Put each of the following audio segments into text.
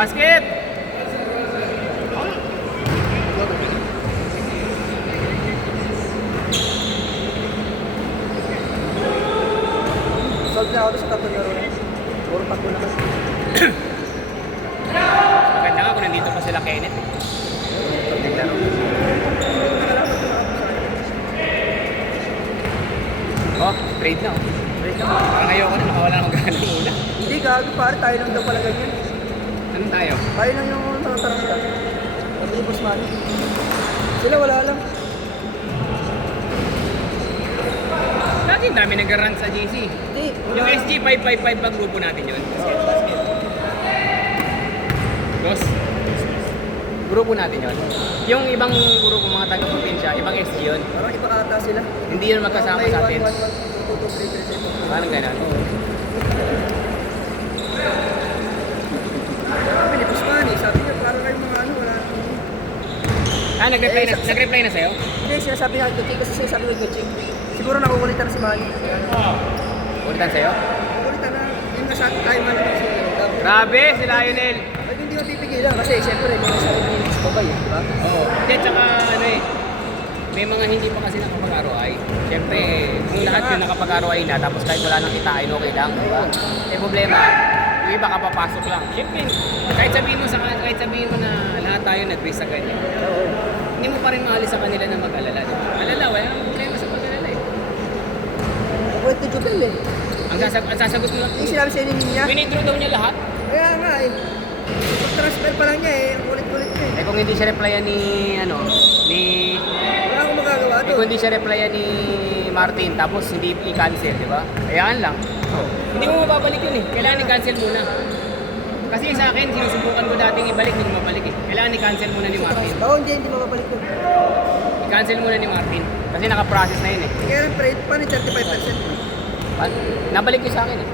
Basket! Solve na ako sa tatlong laro na. Puro takbo na kasi. Maganda nga kung nandito pa sila Kenneth eh. Naglaro. Oh, trade na oh. Break na. Parang ayoko na, nakawala ng gana yung una. Hindi, gago pare. Tayo lang daw pala ganyan. Anong tayo? Tayo lang yung tarang nila. Pati yung boss money. Sila wala lang. Dati ang dami nag-run sa GC. Hindi. Yung SG 555 pag grupo natin yun. Basket. Dos. Grupo natin yun. Yung ibang grupo mga taga-probinsya, ibang SG yun. Parang iba ata sila. Hindi yun magkasama sa atin. 1, 1, 1, 2, 2, 3, 3, 4. Parang gano'n. Sabi ni boss money. Sabi niya parang kayo mga ano. Wala. Nag-reply na sa'yo? Hindi, sinasabi nga ito. Kasi sinasabi ko ito. Siguro nakukulitan na si Manny. Ulitan sa'yo? Nakukulitan na. Yung nasabi tayo Manny. Grabe, si Lionel. Ay, hindi mapipigilan kasi siyempre may nasabi mo yung babay, di ba? Oo. Hindi, tsaka ano eh. May mga hindi pa kasi nakapag-ROI. Siyempre, kung lahat yun nakapag-ROI na, tapos kahit wala nang kitain, okay lang, di ba? Eh, problema, yung iba kapapasok lang. Siyempre, kahit sabihin mo na lahat tayo nag-risk sa ganyan, Oo. hindi mo pa rin maalis sa kanila na mag-alala. Di ba? Alala, wala nang problema sa pag-alala eh. Kwento Jubel eh. Ang sasagot mo lang, Yung sinabi sa inyo niya. winidraw daw niya lahat. Kaya nga eh. Pag-transfer pa lang niya eh. Ang kulit-kulit niya eh. Eh kung hindi siya replyan ni, Wala akong magagawa eh doon. kung hindi siya replyan ni Martin, tapos hindi i-cancel, di ba? Hayaan lang. Hindi mo mababalik yun eh. Kailangan i-cancel muna. Kasi sa akin, sinusubukan ko dating ibalik, hindi ko mabalik eh. Kailangan i-cancel muna ni Martin. Oo, hindi mababalik doon. I-cancel muna ni Martin. Kasi naka-process na yun eh. Kaya rin paano yung 35%? Nabalik ko sa akin eh.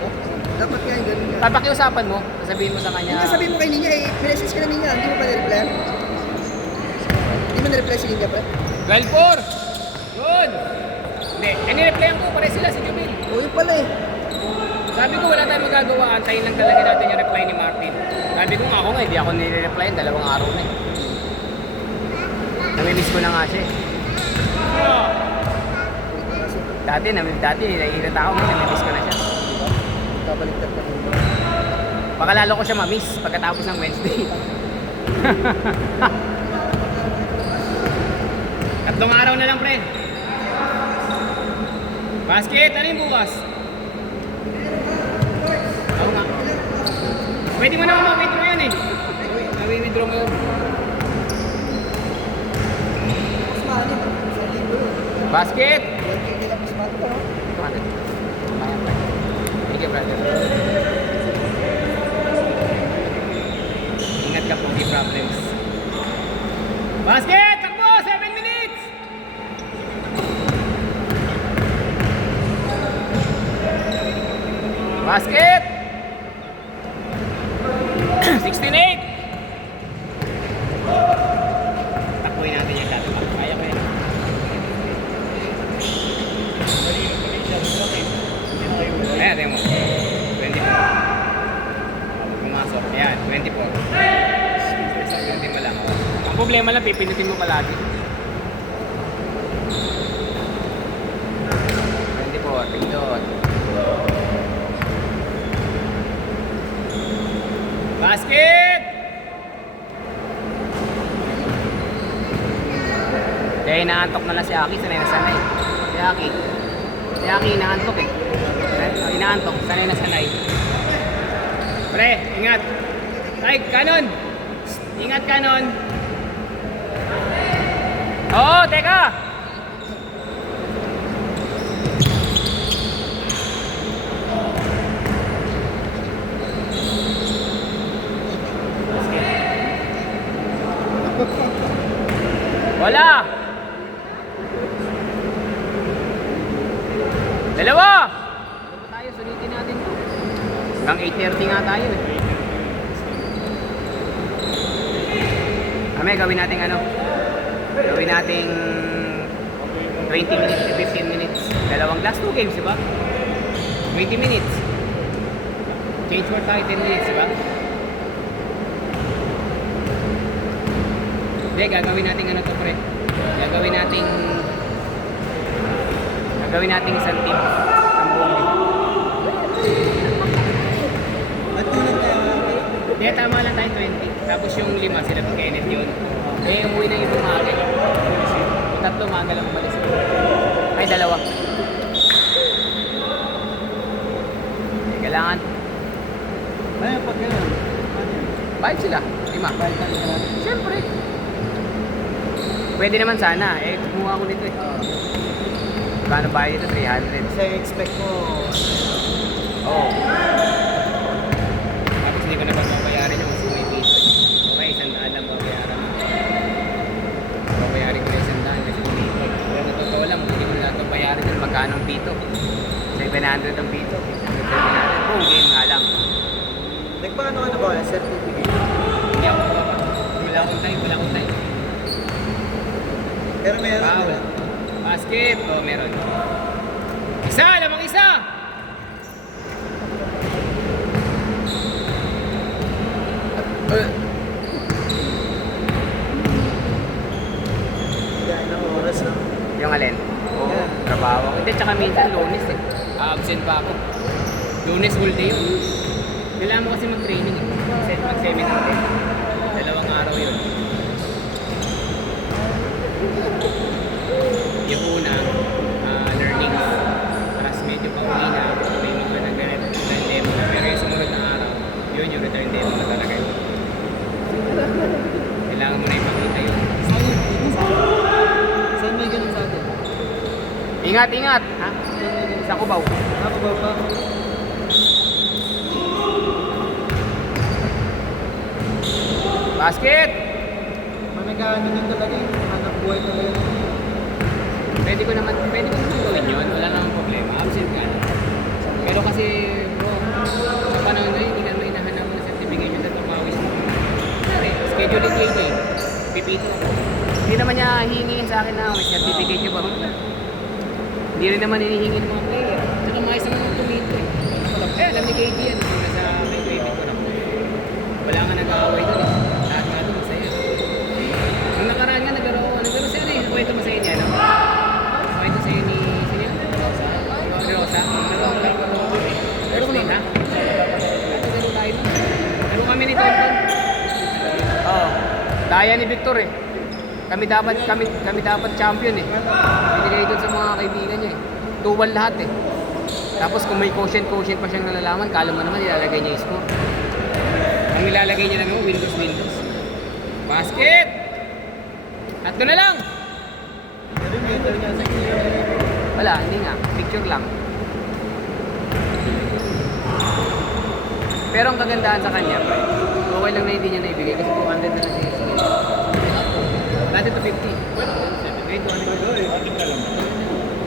Dapat nga yung ganun nga. Papakiusapan mo, sasabihin mo sa kanya. Hindi sabihin mo kay Ninya eh. Message ka na Ninya. Hindi mo pa na-reply? Hindi mo na-reply si Ninya pa? 12-4! Yun! Hindi, ni-replyan ko, pare sila si Jumil. Oo, yun pala eh. Sabi ko wala tayong magagawa, antayin lang talaga natin yung reply ni Martin. Sabi ko nga ako nga, hindi ako nire-reply, dalawang araw na eh. Namimiss ko na nga siya eh. Dati naiirita ako, namimiss ko na siya. Kabaliktad ka rin. Baka lalo ko siya mamiss pagkatapos ng Wednesday. Tatlong araw na lang, pre. Basket, ano yung bukas? Oo nga. Pwede mo naman ma-withdraw yun eh. Ma-withdraw mo yun. Mas mahal yun. Sa libo yun. Basket! Hindi lang mas mahal ko. Bakit? Mamaya, pre. Thank you, brother. Ingat ka po, may problems. Basket! Takbo! 7 minutes! Basket! 16-8! Takbuhin natin yung dati pa. Kaya ko yan. Ayan, tingnan mo. 24. Pumasok. Ayan, 24. 20 mo lang. Ang problema lang, pipindutin mo palagi. 24, pindot. Basket! Kaya inaantok na lang si Aki, sanay na sanay. Si Aki inaantok eh. Inaantok, sanay na sanay. Pre, ingat. Ay, kanon! Ingat kanon! Oo, teka! Wala! Dalawa! Dalawa tayo, sulitin natin to. Hanggang 8:30 nga tayo eh. Kami, gawin natin ano? Gawin nating 20 minutes to 15 minutes. Dalawang last 2 games, diba? 20 minutes. Change for tayo 10 minutes, diba? Hindi, gagawin natin ano to, pre. Gagawin nating isang team. Isang buong team. Matulog tayo. Hindi, tama lang tayo 20. Tapos yung 5 sila pag-Kenneth yun. Eh, umuwi na yung bumagi. Yung 3 maaga lang umalis. Ay, 2. Kailangan. Ayun, pag gano'n. Bayad sila. 5. Balik tayo ka natin. Siyempre. Pwede naman sana. Eh, kumuha ko nito eh. Kano bayad ito? 300. Kasi expect mo, Oo. Tapos hindi ko na pagbabayarin yung mas may piso. Okay, 100 lang babayaran mo. Babayarin ko na 100 kasi dito. Pero totoo lang, hindi ko na ito bayarin yung magkano ang pito. 700 ang pito. 700. Boom, game nga lang. nagpaano ka na ba? Certificate. Hindi ako baba. Wala akong time. Pero meron Wow. diba? Basket. Oh, meron. Isa! Lamang isa! Yan ang oras na. Yung alin? Oo, Yeah. trabaho. Hindi, tsaka minsan lunes eh. Absent pa ako. Lunes whole day yun. Kailangan mo kasi mag-training eh. Mag-seminar eh. 2 araw yun. Yung una, learnings. Tapos medyo pauwi na. May mga nag-return demo. Pero yung sumunod na araw, yun yung return demo na talaga yun. Kailangan mo na ipakita yun. Saan may ganun sa atin? Ingat, ingat! Ha? Sa Cubao. Nakabaw pa. Basket! Managano din talaga yung hanap buhay talaga. Pwede ko naman gawin yun. Wala namang problema. Absent ka na. Pero kasi, bro, sa panahon na yun, hindi ka naman hinahanap mo na certification sa tumawis mo. Kasi, schedule in day. Pipito ako. Hindi naman niya hihingin sa akin na may certificate niyo ba? Hindi rin naman hinihingi ng mga player. Tsaka maayos naman ng tumito eh. Alam ni KG yan. Nasa may waving ko na po. Wala nga nag-aaway doon eh. Lahat nga doon masaya. Nung nakaraan nga, nagkaroon siya na eh. Kwento mo sa inyo, ano? Kwento sa inyo ni... Sino yun? Rosa? Rosa? Pero kung na? Laro tayo nun. Laro kami ni Tonton. Oo. Daya ni Victor eh. Kami dapat champion eh. Binigay doon sa mga kaibigan niya eh. 2-1 lahat eh. Tapos kung may quotient pa siyang nalalaman, kala mo naman ilalagay niya yung score. Ang ilalagay niya lang mo, Windows. Basket! Tatlo na lang! Pero may talaga sa Wala, hindi nga. Picture lang. Pero ang kagandahan sa kanya, pre, okay lang na hindi niya naibigay kasi 200 na lang siya. Dati to 50. Ngayon 200.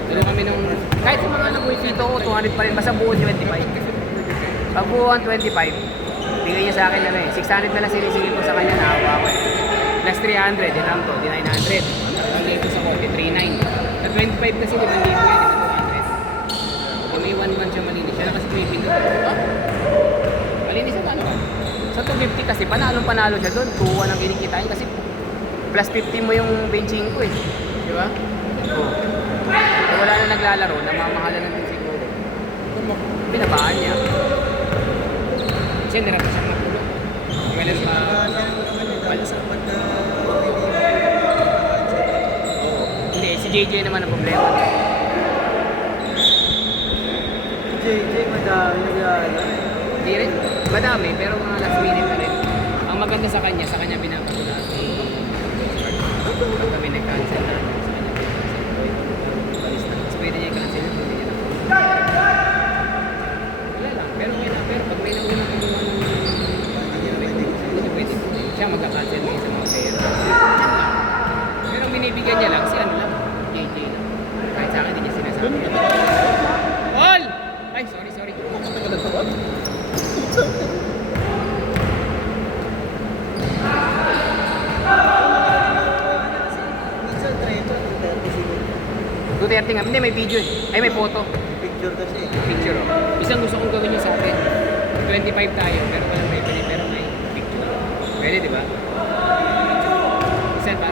Dalo kami nung... Kahit sa mga nag-wifito ko, 200 pa rin. Basta buo 25. Pag buo ang 25, bigay niya sa akin na eh. 600 na lang sinisingil ko sa kanya, naawa ko eh. Plus 300, yun lang to, di 900. Ang dito sa coffee, 39. Sa 25 kasi 5,000 yan, di ba 200? Kung may 1 month siya malinis, siya lang kasi 3 pindot. Malinis siya paano ba? Sa 250 kasi, panalo siya doon. 2-1 ang kinikitain kasi plus 50 mo yung benching ko eh. Di ba? Oo. So, wala na naglalaro, namamahalan natin siguro. Binabaan niya. Kasi hindi na pa siya matulog. Wala pa... Hindi, si JJ naman ang problema. JJ, madami nag-aala. Hindi rin. Madami, pero mga last minute na rin. Ang maganda sa kanya pinapatulaan. Pag kami nag-cancel na, sa kanya pinapatulaan. Balis na. Mas pwede niya i-cancel yun, pwede niya na. Wala lang, pero pag may naunang kinuha ng hindi pwede. Siya magka-cancel na sa mga player. Pero ang binibigyan niya lang, si ano lang, JJ lang. Kahit sa akin, hindi niya sinasabi. All! Ay, sorry. Minsan try ito, 30 siguro. 230 nga. Hindi, may video eh. Ay, may photo. Picture kasi. Picture oh. Isang gusto kong gawin yung sa akin. 25 tayo, pero walang may pwede, pero may picture. Pwede, di ba? Isa pa.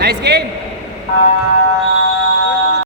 Nice game!